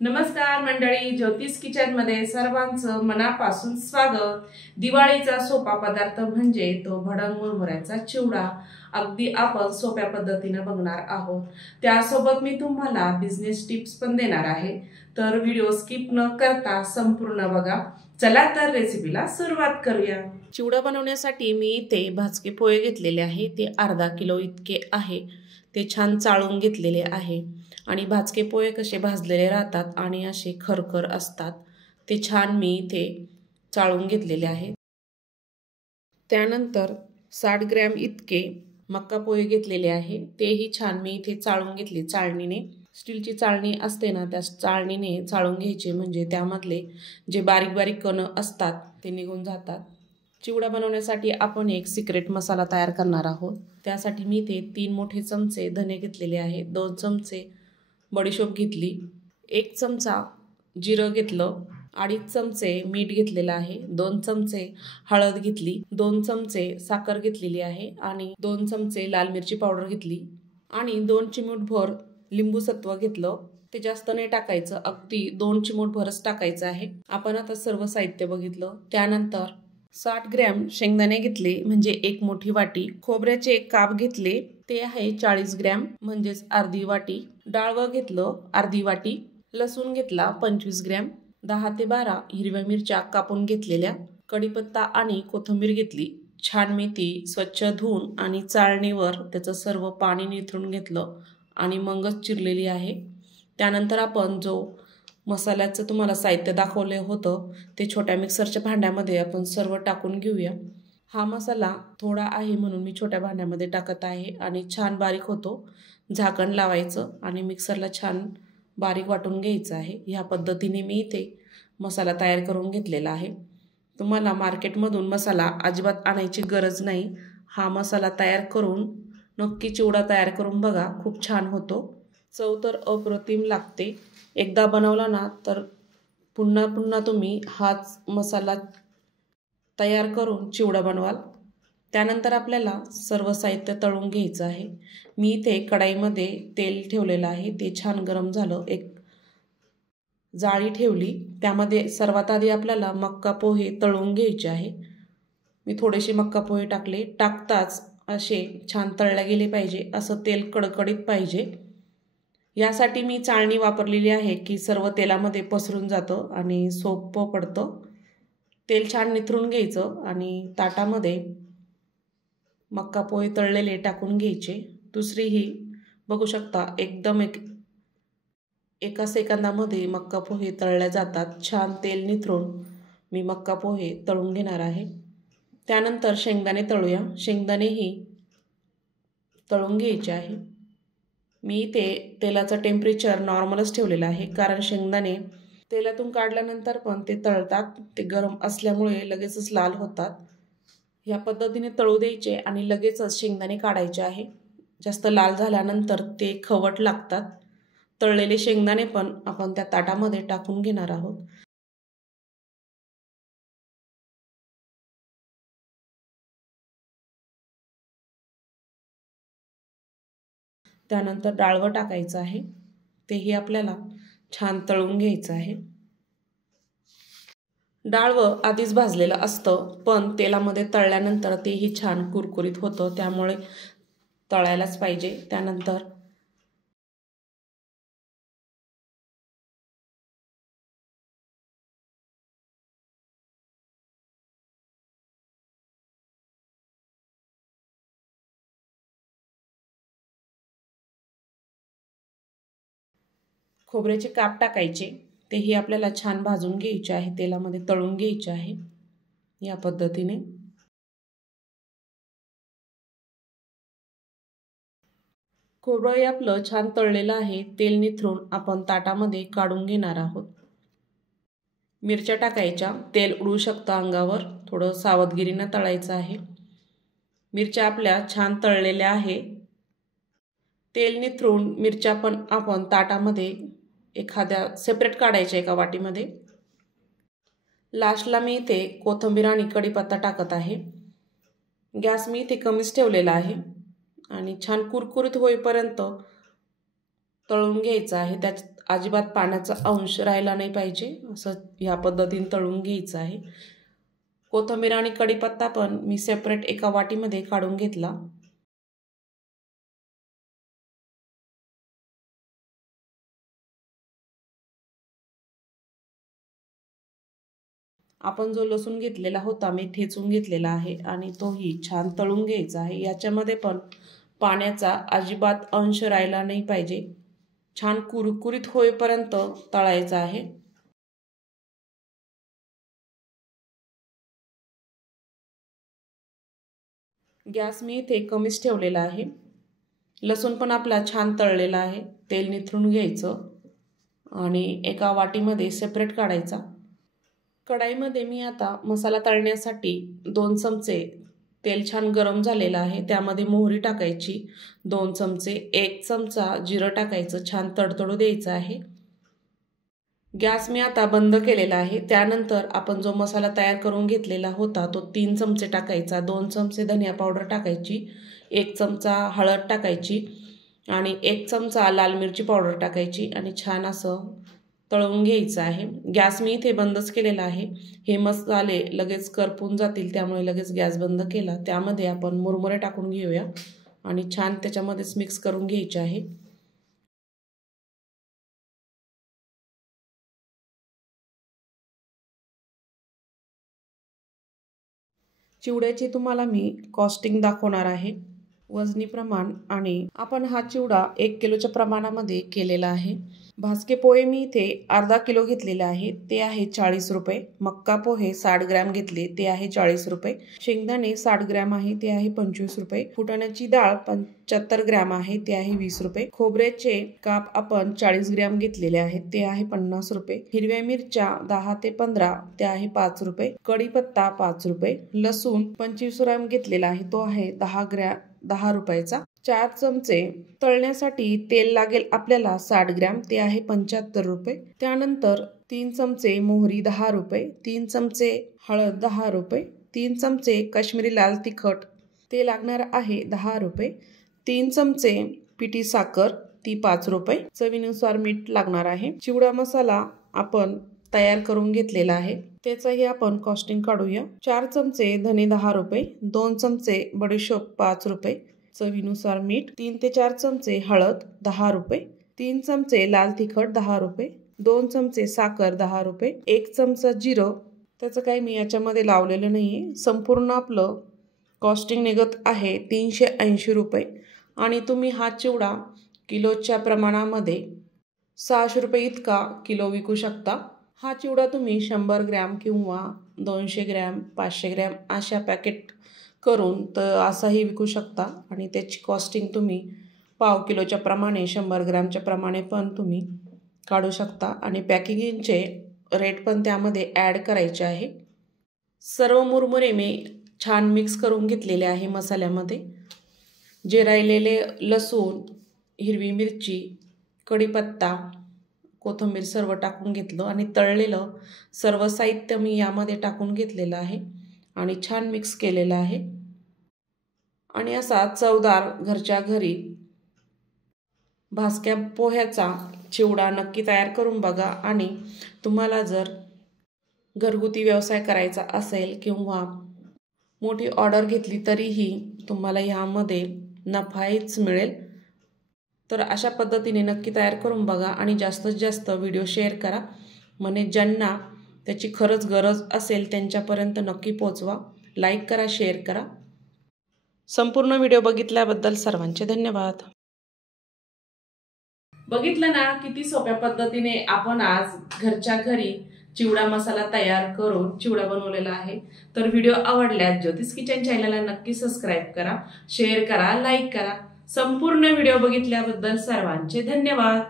नमस्कार मंडळी, ज्योतिष किचन मध्ये सर्वांचं मनापासून स्वागत। दिवाळीचा सोपा पदार्थ म्हणजे तो भडंग मुरमुऱ्याचा चिवडा अगदी आपण सोप्या पद्धतीने बघणार आहोत। त्यासोबत मी तुम्हाला बिझनेस टिप्स पण देणार आहे, तर व्हिडिओ स्किप न करता संपूर्ण बघा। चला तर रेसिपीला सुरुवात करूया। चिवडा बनवण्यासाठी मी इथे भाजके पोहे घेतलेले आहे, ते अर्धा किलो इतके आहे। ते छान चाळून घेतलेले आहे आणि भाजके पोहे कसे भाजलेले राहतात आणि असे खरखर असतात, ते छान मी इथे चाळून घेतलेले आहे। त्यानंतर 60 ग्रॅम इतके मक्का पोहे घेतलेले आहे, तेही छान मी इथे चाळून घेतले चाळणीने। स्टीलची चाळणी असते ना, त्या चाळणीने चाळून घ्यायचे, म्हणजे त्यामधले जे बारीक बारीक कण असतात ते निघून जातात। चिवडा बनवण्यासाठी आपण एक सिक्रेट मसाला तयार करणार आहोत। त्यासाठी मी इथे 3 मोठे चमचे धने घेतलेले आहे, 2 चमचे बडीशोप घेतली, 1 चमचा जिरं घेतलं, 2.5 चमचे मीठ घेतलेलं आहे, 2 चमचे हळद घेतली, 2 चमचे साखर घेतलेली आहे आणि 2 चमचे लाल मिरची पावडर घेतली आणि 2 चिमूटभर लिंबू सत्व घेतलं। ते जास्त नाही टाकायचं, अगदी 2 चिमूटभरच टाकायचं आहे। आपण आता सर्व साहित्य बघितलं। त्यानंतर 60 ग्रॅम शेंगदाणे घेतले, म्हणजे 1 मोठी वाटी। खोबऱ्याचे काप घेतले, ते आहे 40 ग्रॅम, म्हणजेच अर्धी वाटी। डाळव घेतलं अर्धी वाटी, लसूण घेतला 25 ग्रॅम, 10 ते 12 हिरव्या मिरच्या कापून घेतलेल्या, कढीपत्ता आणि कोथिंबीर घेतली। छान मी ती स्वच्छ धुवून आणि चाळणीवर त्याचं सर्व पाणी निथळून घेतलं आणि मगच चिरलेली आहे। त्यानंतर आपण जो मसाल्याचं तुम्हाला साहित्य दाखवले होतं, ते छोट्या मिक्सरच्या भांड्यामध्ये आपण सर्व टाकून घेऊया। हा मसाला थोडा आहे म्हणून मी छोट्या भांड्यामध्ये टाकत आहे आणि छान बारीक होतो। झाकण लावायचं आणि मिक्सरला छान बारीक वाटून घ्यायचं आहे। ह्या पद्धतीने मी इथे मसाला तयार करून घेतलेला आहे। तुम्हाला मार्केटमधून मसाला अजिबात आणायची गरज नाही। हा मसाला तयार करून नक्की चिवडा तयार करून बघा, खूप छान होतो। चव तर अप्रतिम लागते। एकदा बनवला ना तर पुन्हा पुन्हा तुम्ही हाच मसाला तयार करून चिवडा बनवाल। त्यानंतर आपल्याला सर्व साहित्य तळून घ्यायचं आहे। मी इथे कढाईमध्ये तेल ठेवलेलं आहे, ते छान गरम झालं। एक जाळी ठेवली, त्यामध्ये सर्वात आधी आपल्याला मक्का पोहे तळून घ्यायचे आहे। मी थोडेसे मक्का पोहे टाकले। टाकताच असे छान तळले गेले पाहिजे, असं तेल कडकडीत पाहिजे। यासाठी मी चाळणी वापरलेली आहे की सर्व तेलामध्ये पसरून जातं आणि सोपं पडतं। तेल छान निथरून घ्यायचं आणि ताटामध्ये मक्का पोहे तळलेले टाकून घ्यायचे। दुसरीही बघू शकता, एकदम एका सेकंदामध्ये मक्का पोहे तळले जातात। छान तेल निथरून मी मक्का पोहे तळून घेणार आहे। त्यानंतर शेंगदाणे तळूया। शेंगदाणेही तळून घ्यायचे आहे। मी इथे तेलाचं टेम्परेचर नॉर्मलच ठेवलेलं आहे, कारण शेंगदाणे तेलातून काढल्यानंतर पण ते तळतात, ते गरम असल्यामुळे लगेचच लाल होतात। ह्या पद्धतीने तळू द्यायचे आणि लगेचच शेंगदाणे काढायचे आहे। जास्त लाल झाल्यानंतर ते खवट लागतात। तळलेले शेंगदाणे पण आपण त्या ताटामध्ये टाकून घेणार आहोत। त्यानंतर डाळवं टाकायचं आहे, तेही आपल्याला छान तळून घ्यायचं आहे। डाळवं आधीच भाजलेलं असतं, पण तेलामध्ये तळल्यानंतर तेही छान कुरकुरीत होतं, त्यामुळे तळायलाच पाहिजे। त्यानंतर खोबऱ्याचे काप टाकायचे, तेही आपल्याला छान भाजून घ्यायचे आहे, तेलामध्ये तळून घ्यायचे आहे। या पद्धतीने खोबरं आपलं छान तळलेलं आहे। तेल निथरून आपण ताटामध्ये काढून घेणार आहोत। मिरच्या टाकायच्या, तेल उडू शकतं अंगावर, थोडं सावधगिरीनं तळायचं आहे। मिरच्या आपल्या छान तळलेल्या आहे। तेल निथरून मिरच्या पण आपण ताटामध्ये एखाद्या सेपरेट काढायच्या एका वाटीमध्ये। लास्टला मी इथे कोथिंबीर आणि कढीपत्ता टाकत आहे। गॅस मी इथे कमीच ठेवलेला आहे आणि छान कुरकुरीत होईपर्यंत तळून घ्यायचं आहे। त्यात अजिबात पाण्याचा अंश राहिला नाही पाहिजे, असं ह्या पद्धतीने तळून घ्यायचं आहे. कोथिंबीर आणि कढीपत्ता पण मी सेपरेट एका वाटीमध्ये काढून घेतला. आपण जो लसूण घेतलेला होता मी ठेचून घेतलेला आहे आणि तोही छान तळून घ्यायचा आहे. याच्यामध्ये पण पाण्याचा अजिबात अंश राहिला नाही पाहिजे. छान कुरकुरीत होईपर्यंत तळायचा आहे. गॅस मी इथे कमीच ठेवलेला आहे. लसूण पण आपला छान तळलेला आहे. तेल निथळून घ्यायचं आणि एका वाटीमध्ये सेपरेट काढायचा. कढाईमध्ये मी आता मसाला तळण्यासाठी 2 चमचे तेल छान गरम झालेलं आहे. त्यामध्ये मोहरी टाकायची 2 चमचे, 1 चमचा जिरं टाकायचं, छान तडतडू द्यायचं आहे. गॅस मी आता बंद केलेला आहे. त्यानंतर आपण जो मसाला तयार करून घेतलेला होता तो 3 चमचे टाकायचा, 2 चमचे धनिया पावडर टाकायची, 1 चमचा हळद टाकायची आणि 1 चमचा लाल मिरची पावडर टाकायची आणि छान असं तळून घ्यायचं आहे. गॅस मी इथे बंदच केलेला आहे. हे मसाले लगेच करपून जातील, त्यामुळे लगेच गॅस बंद केला. त्यामध्ये आपण मुरमुरे टाकून घेऊया आणि छान त्याच्यामध्येच मिक्स करून घ्यायचे आहे. चिवड्याची तुम्हाला मी कॉस्टिंग दाखवणार आहे, वजनी प्रमाण. आणि आपण हा चिवडा 1 किलोच्या प्रमाणामध्ये केलेला आहे. भाजके पोहे मी इथे अर्धा किलो घेतलेले आहे, ते आहे 40 रुपये. मक्का पोहे 60 ग्रॅम घेतले, ते आहे 40 रुपये. शेंगदाणे 60 ग्रॅम आहे, ते आहे 25 रुपये. फुटाण्याची डाळ 75 ग्रॅम आहे, ते आहे 20 रुपये. खोबऱ्याचे काप आपण 40 ग्रॅम घेतलेले आहेत, ते आहे 50 रुपये. हिरव्या मिरच्या 10 ते 15, ते आहे 5 रुपये. कढीपत्ता 5 रुपये. लसूण 25 ग्रॅम घेतलेला आहे, तो आहे 10 रुपयाचा. 4 चमचे तळण्यासाठी तेल लागेल आपल्याला 60 ग्रॅम, ते आहे 75 रुपये. त्यानंतर 3 चमचे मोहरी 10 रुपये, 3 चमचे हळद 10 रुपये, 3 चमचे काश्मीरी लाल तिखट, ते लागणार आहे 10 रुपये. 3 चमचे पिठी साखर, ती 5 रुपये. चवीनुसार मीठ लागणार आहे. चिवडा मसाला आपण तयार करून घेतलेला आहे, त्याचाही आपण कॉस्टिंग काढूया. 4 चमचे धने 10 रुपये, 2 चमचे बडीशोप 5 रुपये, चवीनुसार मीठ. 3 ते 4 चमचे हळद 10 रुपये, 3 चमचे लाल तिखट 10 रुपये, 2 चमचे साखर 10 रुपये, 1 चमचा जिरं, त्याचं काही मी याच्यामध्ये लावलेलं नाहीये. संपूर्ण आपलं कॉस्टिंग निघत आहे 380 रुपये. आणि तुम्ही हा चिवडा किलोच्या प्रमाणामध्ये 600 रुपये इतका किलो विकू शकता. हा चिवडा तुम्ही 100 ग्रॅम किंवा 200 ग्रॅम 500 ग्रॅम अशा पॅकेट करून तर असाही विकू शकता. आणि त्याची कॉस्टिंग तुम्ही पाव किलोच्या प्रमाणे 100 ग्रॅमच्या प्रमाणे पण तुम्ही काढू शकता. आणि पॅकेजिंगचे रेट पण त्यामध्ये ॲड करायचे आहे. सर्व मुरमुरे मी छान मिक्स करून घेतलेले आहे मसाल्यामध्ये. जे राहिलेले लसूण, हिरवी मिरची, कढीपत्ता, कोथिंबीर सर्व टाकून घेतलं आणि तळलेलं सर्व साहित्य मी यामध्ये टाकून घेतलेलं आहे आणि छान मिक्स केलेलं आहे. आणि असा चवदार घरच्या घरी भाजक्या पोह्याचा चिवडा नक्की तयार करून बघा. आणि तुम्हाला जर घरगुती व्यवसाय करायचा असेल किंवा मोठी ऑर्डर घेतली तरीही तुम्हाला यामध्ये नफाच मिळेल. तर अशा पद्धतीने नक्की तयार करून बघा आणि जास्तीत जास्त व्हिडिओ शेअर करा, म्हणजे ज्यांना त्याची खरंच गरज असेल त्यांच्यापर्यंत नक्की पोहोचवा. लाईक करा, शेअर करा. संपूर्ण व्हिडिओ बघितल्याबद्दल सर्वांचे धन्यवाद. बघितलं ना, किती सोप्या पद्धतीने आपण आज घरच्या घरी चिवडा मसाला तयार करून चिवडा बनवलेला आहे. तर व्हिडिओ आवडल्यास ज्योतिष किचन चॅनलला नक्की सबस्क्राईब करा, शेअर करा, लाईक करा. संपूर्ण व्हिडिओ बघितल्याबद्दल सर्वांचे धन्यवाद.